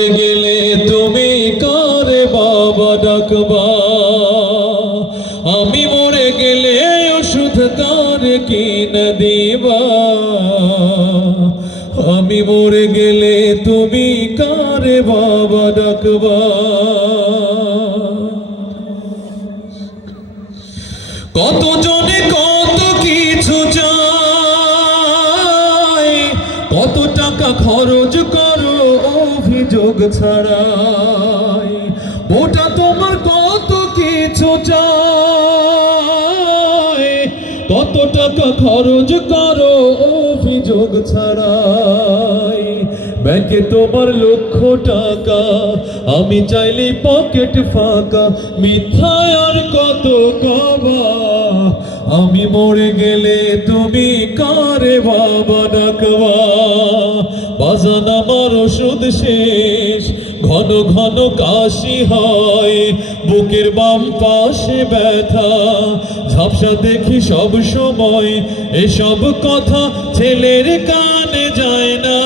মরে গেলে তুমি করে বাবা ডাকবা। আমি মরে গেলে ওষুধ তার কিনা দিবা। আমি মরে গেলে তুমি কারে বাবা ডাকবা। কতজনে কত কিছু চায়, কত টাকা খরচ করো ছাড়াই। ওটা তোমার কত কিছু চায় কত টাকা খরচ করো অভিযোগ ছাড়াই। ব্যাংকে তোমার লক্ষ টাকা, আমি চাইলে পকেট ফাঁকা। মিথ্যায় আর কত কবা? আমি মরে গেলে তুমি কারে বাবা ডাকবা? বাজান আমার ওষুধ শেষ। ঘন ঘন কাশি হয়, বুকের বাম পাশে ব্যথা। ঝাপসা দেখি সব সময়, এসব কথা ছেলের কানে যায় না।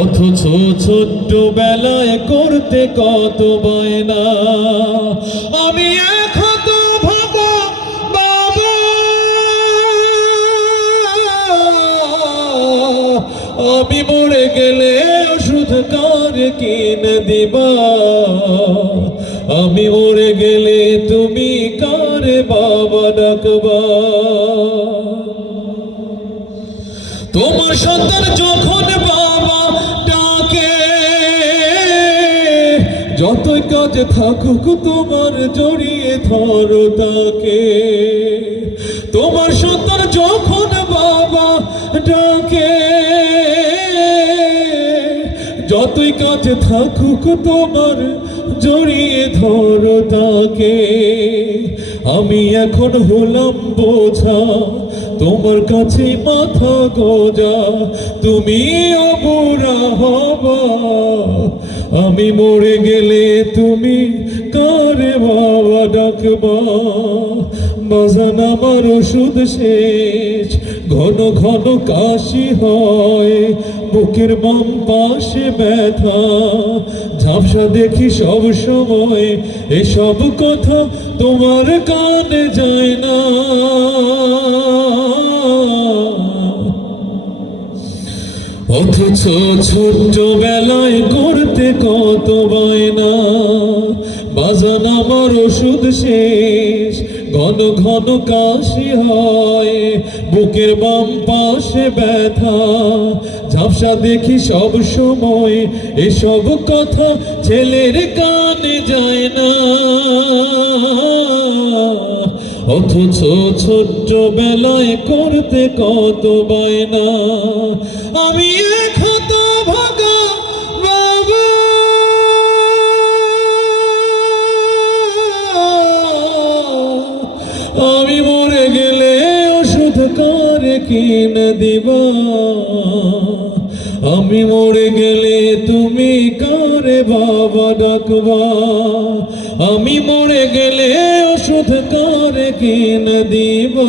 অথচ ছোট্ট বেলায় করতে কত বায়না। আমি আমি মরে গেলে ওষুধ কার কিনে দিবা? আমি মরে গেলে তুমি কার বাবা ডাকবা? তোমার সন্তান যখন বাবা ডাকে, যতই কাজে থাকুক তোমার জড়িয়ে ধরো তাকে। তোমার সন্তান যখন বাবা ডাকে কাজে থাকুক তোমার, জড়িয়ে ধরো তাকে। আমি এখন হলাম বোঝা, তোমার কাছে মাথা গোজা, তুমি অবুরা হবা। আমি মরে গেলে তুমি কারে বাবা ডাকবা? বাজান আমার ওষুধ শেষ, ঘন ঘন কাশি হয়। বুকের বাম পাশে ব্যথা। ঝাপসা দেখি সব সময় এসব কথা তোমার কানে যায় না। অথচ ছোট্ট বেলায় করতে কত বায়না। বাজান আমার ওষুধ শেষ, ঘন ঘন কাশি হয়। বুকের বাম পাশে ব্যথা ঝাপসা দেখি সব সময়, এসব কথা ছেলের কানে যায় না। অথচ ছোট্ট বেলায় করতে কত বায়না। আমি ক্ষত ভাগা বাবা। আমি মরে গেলে ওষুধ কার কিনে দিবা? আমি মরে গেলে তুমি কারে বাবা ডাকবা? আমি মরে গেলে ওষুধ কারে কিনে দিবা?